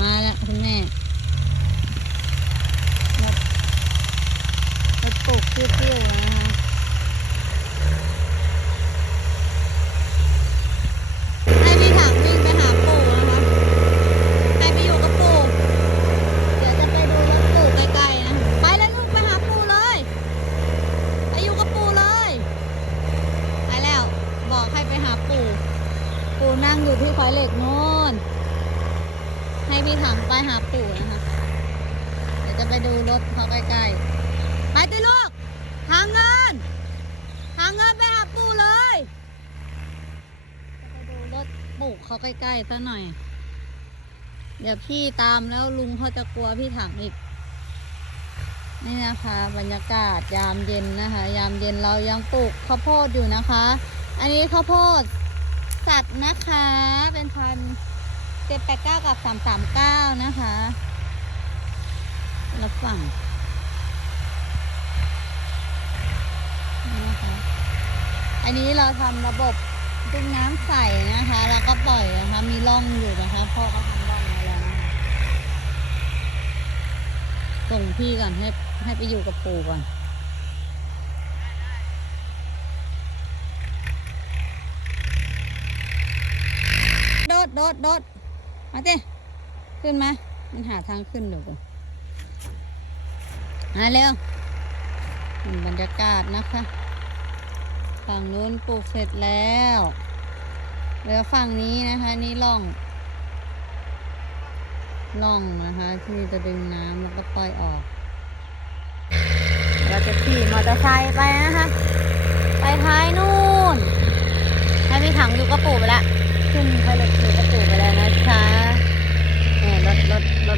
มาแล้วคุณแม่มาปลูกเปี้ยวๆนะคะให้พี่ถังวิ่ไปหาปูนะคะให้ไปอยู่กับปูเดี๋ยวจะไปดูรถปู่ไกลๆนะ ไปแล้ลูกไปหาปูเลย ไปอยู่กับปูเลย ไปแล้ว บอกให้ไปหาปูปูนั่งอยู่ที่ควยเหล็กโน่น ให้พี่ถังไปหาปู่นะคะ เดี๋ยวจะไปดูรถเขาใกล้ๆ ไปติลูก หาเงิน หาเงินไปหาปู่เลยจะไปดูรถปู่เขาใกล้ๆซะหน่อย เดี๋ยวพี่ตามแล้วลุงเขาจะกลัวพี่ถังอีก นี่นะคะ บรรยากาศยามเย็นนะคะ ยามเย็นเรายังปลูกข้าวโพดอยู่นะคะ อันนี้ข้าวโพดสัตว์นะคะ เป็นพัน เจ็ดแปดเก้ากับสามสามเก้านะคะรับฝั่งนี่นะคะอันนี้เราทำระบบดึงน้ำใส่นะคะ แล้วก็ปล่อยนะคะ มีร่องอยู่นะคะพ่อก็ทำร่องมาแล้วส่งพี่ก่อนให้ให้ไปอยู่กับปู่ก่อนโดดโดดโดด มาเต้ขึ้นมา มันหาทางขึ้นเดี๋ยวก่อนมาเร็วเห็นบรรยากาศนะคะ ฝั่งนู้นปลูกเสร็จแล้วเหลือฝั่งนี้นะคะนี่ร่องร่องนะคะที่จะดึงน้ำแล้วก็ปล่อยออก เราจะขี่มอเตอร์ไซค์ไปนะคะ ไปท้ายนู่นให้พี่ถังอยู่กระปูไปละ ซุ่มเข้ารถสู่ระตูไปแล้วนะคะเนี่ยรถรถรถ